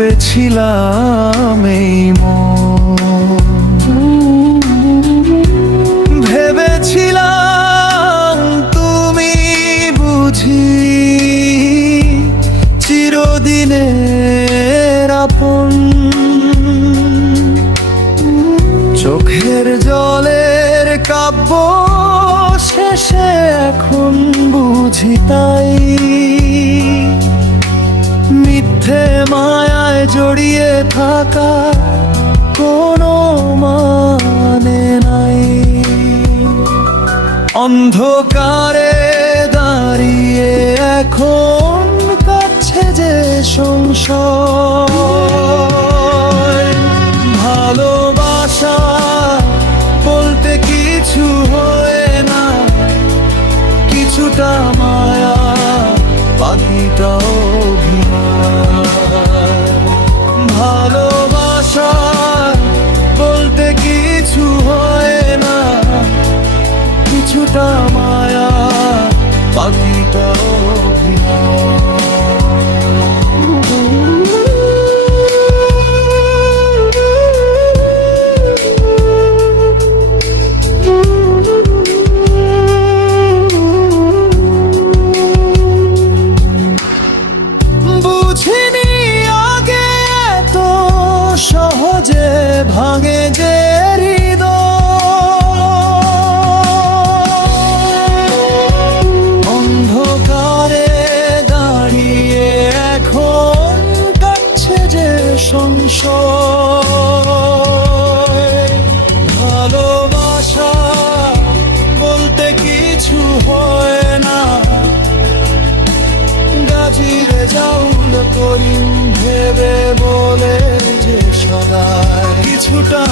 মেপেছিলাম এই ভেবেছিলাম তুমি বুঝি চিরদিনের আপন। চোখের জলের কাব্য শেষে এখন বুঝি তাই মিথ্যে মায়ায় জড়িয়ে থাকা কোনো মানে নাই। অন্ধকারে দাঁড়িয়ে এখন কাছে যে সংশয়, ভালোবাসা বলতে কিছু হয় না, কিছুটা মায়া বাকিটা অভিনয়। ভালোবাসা বলতে কিছু হয় না, কিছুটা মায়া বাকিটা অভিনয়। বুঝিনি আগে এত সহজে ভাঙে যে হৃদয়। অন্ধকারে দাঁড়িয়ে এখন কাটছে যে সংশয়, ভালোবাসা বলতে কিছু হয় না, গাজিরে জাউল করিম ভেবে বলে যে সদায় কিছুটা